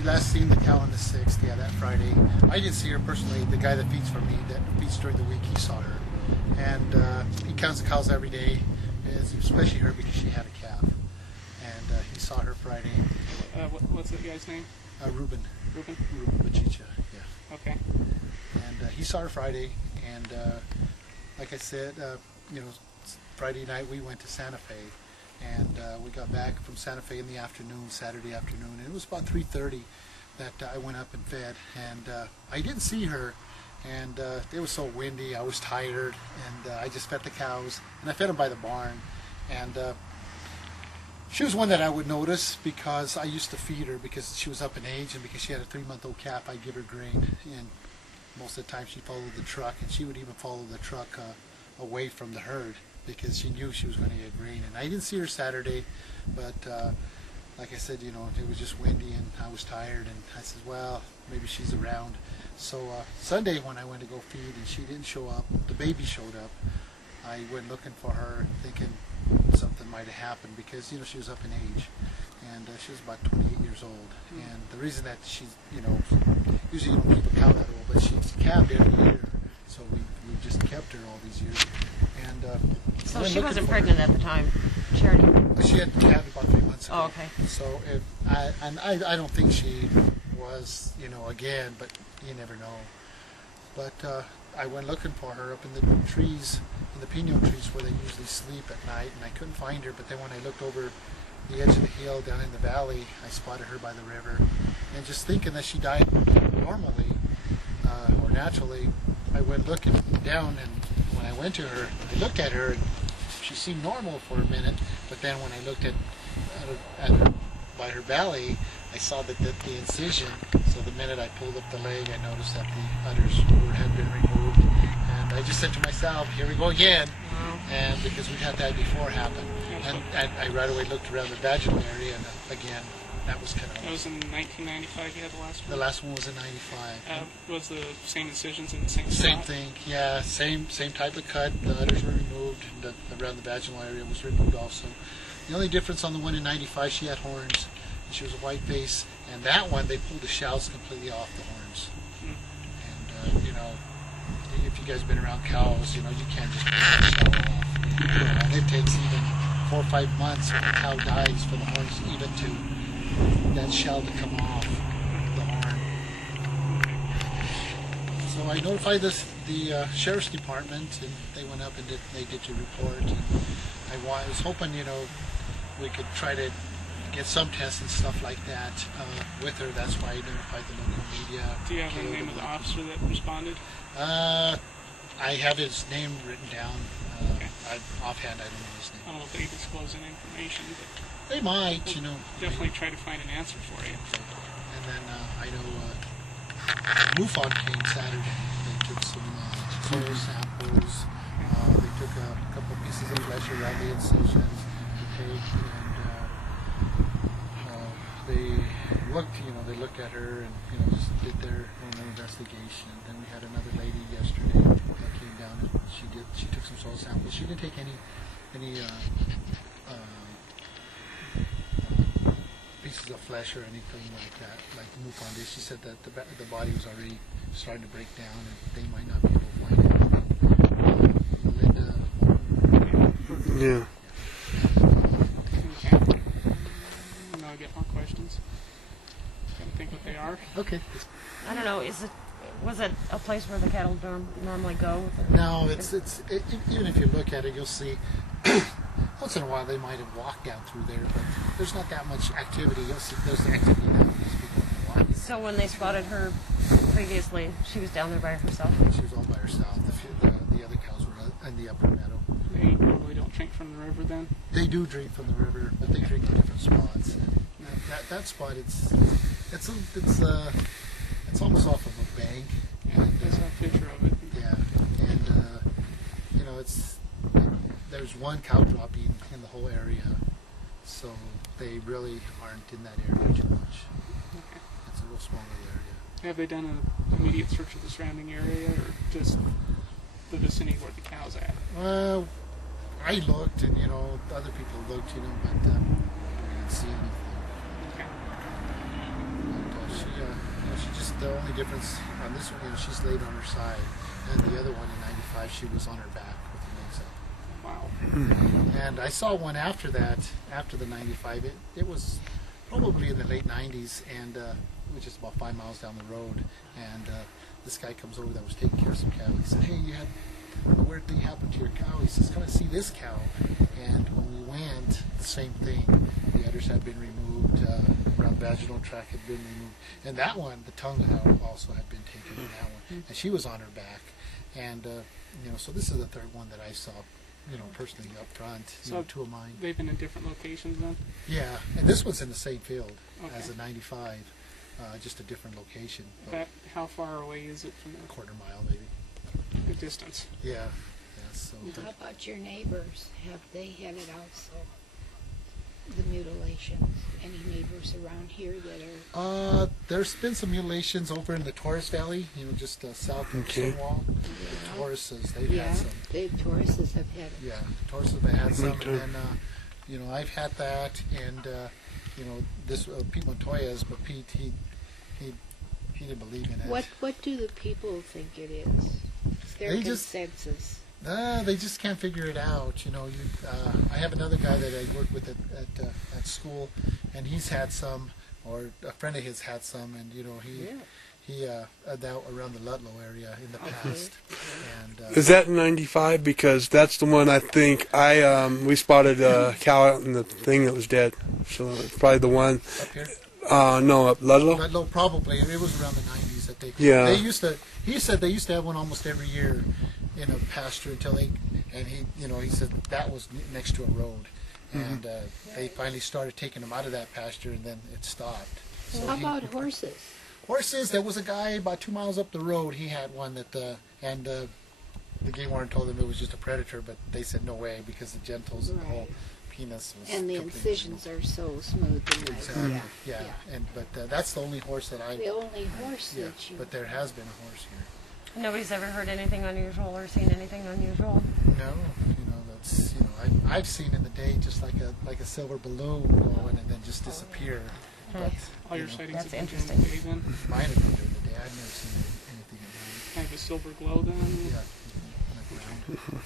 we last seen the cow on the 6th, yeah, that Friday. I didn't see her personally. The guy that feeds for me, that feeds during the week, he saw her. And he counts the cows every day, especially her because she had a calf. And he saw her Friday. What's that guy's name? Ruben. Ruben? Ruben Bachicha, yeah. Okay. And he saw her Friday, and like I said, Friday night we went to Santa Fe. And we got back from Santa Fe in the afternoon, Saturday afternoon, and it was about 3:30 that I went up and fed. And I didn't see her, and it was so windy, I was tired, and I just fed the cows, and I fed them by the barn. And she was one that I would notice because I used to feed her because she was up in age, and because she had a 3-month-old calf, I'd give her grain. And most of the time she followed the truck, and she would even follow the truck away from the herd, because she knew she was going to get grain. And I didn't see her Saturday, but like I said, it was just windy and I was tired, and I said, well, maybe she's around. So Sunday when I went to go feed and she didn't show up, the baby showed up, I went looking for her thinking something might have happened because, she was up in age, and she was about 28 years old. And the reason that she's, usually you don't keep a cow that old, but she's calved every year, so we just kept her all these years. And so she wasn't pregnant at the time, Charity? She had calved about 3 months ago. Oh, okay. So I don't think she was, again, but you never know. But I went looking for her up in the trees, in the piñon trees where they usually sleep at night, and I couldn't find her. But then when I looked over the edge of the hill down in the valley, I spotted her by the river. And just thinking that she died normally or naturally, I went looking down, and when I went to her, I looked at her, and she seemed normal for a minute, but then when I looked at her by her belly, I saw that the incision, so the minute I pulled up the leg, I noticed that the udders had been removed, and I just said to myself, here we go again. Wow. And because we've had that before happen, and I right away looked around the vaginal area, and again, that was kind of... That was in 1995 you had the last one? The last one was in 95. Was the same incisions in the same spot? Same thing, yeah, same type of cut. The udders were removed, and around the vaginal area was removed also. The only difference on the one in 95, she had horns, and she was a white face, and that one, they pulled the shells completely off the horns. And, if you guys have been around cows, you can't just pull the shell off. And it takes even 4 or 5 months when the cow dies for the horns even to that shell to come off the horn. So I notified the sheriff's department, and they went up and they did your report. And I was hoping, we could try to get some tests and stuff like that with her. That's why I notified the local media. Do you have the name of the officer that responded? I have his name written down. Okay. Offhand, I don't know his name. I don't know if they disclose any information, but they might, we'll definitely try to find an answer for you. And then I know MUFON came Saturday. They took some soil samples. They took a couple pieces of flesh around the incision to take, and they looked at her and just did their own investigation. Then we had another lady yesterday that came down, and she took some soil samples. She didn't take any pieces of flesh or anything like that, like MUFON did. She said that the body was already starting to break down, and they might not be able to find anything. Linda. Yeah. Okay. Now I get more questions. Gotta think what they are. Okay. I don't know, was it a place where the cattle normally go? No, it's even if you look at it, you'll see once in a while they might have walked down through there, but there's not that much activity. You'll see there's activity now. Walking. So when they spotted her previously, she was down there by herself? She was all by herself. The other cows were in the upper meadow. They normally don't drink from the river then? They do drink from the river, but they drink in different spots. That spot, it's almost off of a bank. Yeah, there's a picture of it. Yeah, and there's one cow dropping in the whole area, so they really aren't in that area too much. Okay. It's a real small little area. Have they done an immediate search of the surrounding area, or just the vicinity where the cow's at? Well, I looked, and other people looked, but we didn't see anything. Okay. But she just, the only difference on this one, she's laid on her side, and the other one in 95, she was on her back with her legs up. Wow. And I saw one after that, after the 95. It was probably in the late 90s, and it was just about 5 miles down the road. And this guy comes over that was taking care of some cattle. He said, "Hey, you had a weird thing happen to your cow." He says, "Come and see this cow." And when we went, the same thing. The udders had been removed, around vaginal tract had been removed, and that one, the tongue also had been taken in that one, and she was on her back. And so this is the third one that I saw, personally up front. So two of mine. They've been in different locations then? Yeah, and this one's in the same field as Okay. a 95, just a different location. How far away is it from A quarter mile, maybe. the distance? Yeah. So. How about your neighbors? Have they had it also? The mutilations? Any neighbors around here that are... There's been some mutilations over in the Taurus Valley, just south of Stonewall. The Tauruses, they've had some. The Tauruses have had it. Yeah, Tauruses have had some, and then, I've had that, and, this, Pete Montoya's, but Pete, he didn't believe in it. What do the people think it is? Their They just- consensus. They just can't figure it out. I have another guy that I work with at school, and he's had some, or a friend of his had some, and he out around the Ludlow area in the past. And Is that 95? Because that's the one I think we spotted a cow out in the thing that was dead. So it's probably the one. up here, No, up Ludlow. Ludlow probably. It was around the 90s that they. Yeah. They used to. He said they used to have one almost every year in a pasture until they, and he said that was next to a road, and they finally started taking them out of that pasture, and then it stopped. So How about horses? horses? There was a guy about 2 miles up the road. He had one that, and the game warden told them it was just a predator, but they said no way because the genitals and the whole penis was. And the completely incisions are so smooth and nice. Exactly. Yeah. But that's the only horse that I. The only horse Yeah, that you... but there has been a horse here. Nobody's ever heard anything unusual or seen anything unusual. No, that's I've seen in the day just like a silver balloon going and then just disappear. But All your sightings That's have been interesting. during the day then? mine have been during the day. I've never seen anything at night. Kind of a silver glow then? Yeah, on the ground.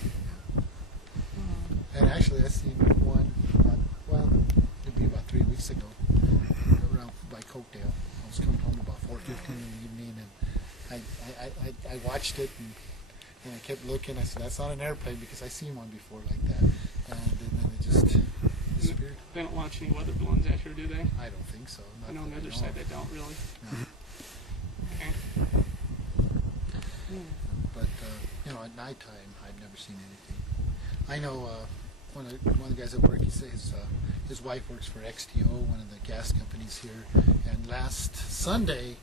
And actually, I seen one. It'd be about 3 weeks ago, around by Cokedale. I was coming home about 4:15 in the evening, and I watched it, and I kept looking. I said, "That's not an airplane," because I seen one before like that, and then it just disappeared. They don't launch any weather balloons out here, do they? I don't think so. Not I know on the that other know side of. they don't really. No. Okay. But at nighttime, I've never seen anything. I know one of the guys at work. He says his wife works for XTO, one of the gas companies here. And last Sunday,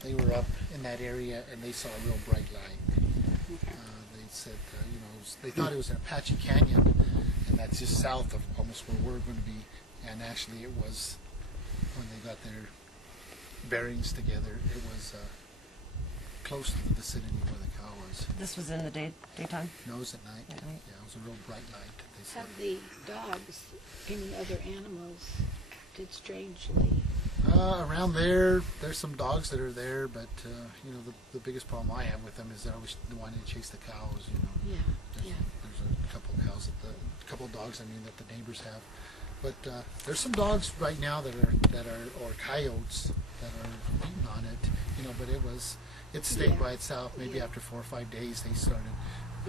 they were up in that area and they saw a real bright light. Okay. They said, they thought it was in Apache Canyon, and that's just south of almost where we're going to be. And actually, it was when they got their bearings together. It was close to the vicinity where the cow was. This was in the daytime. No, it was at night. At night. Yeah, it was a real bright light. They said. Have the dogs, any other animals, did strangely... Around there, there's some dogs that are there, but the biggest problem I have with them is they're always wanting to chase the cows. Yeah, There's, yeah. there's a couple of cows a couple of dogs. That the neighbors have, but there's some dogs right now that are or coyotes that are eating on it. But it stayed Yeah. by itself. Maybe Yeah. after 4 or 5 days, they started.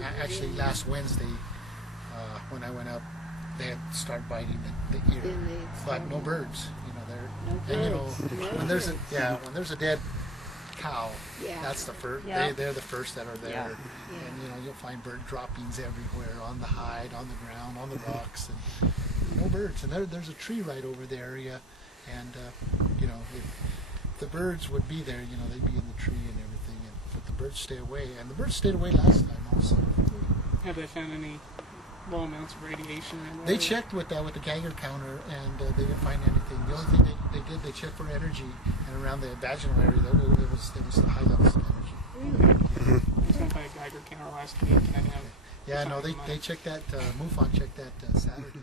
Actually, last Wednesday, when I went up, they had started biting the ear, Then they but no started- birds. No And birds. No when there's birds. when there's a dead cow, Yeah. that's the first. Yeah. They're the first that are there, Yeah. Yeah. and you'll find bird droppings everywhere on the hide, on the ground, on the rocks, and no birds. And there's a tree right over the area, and if the birds would be there, they'd be in the tree and everything. But the birds stay away, and the birds stayed away last time also. Have they found any low amounts of radiation? They checked with the Geiger counter, and they didn't find anything. The only thing they checked for energy, and around the vaginal area, there was high levels of energy. Really? I was going to buy a Geiger counter last week, and I didn't have. Yeah, no, time they on it. checked that. MUFON checked that Saturday.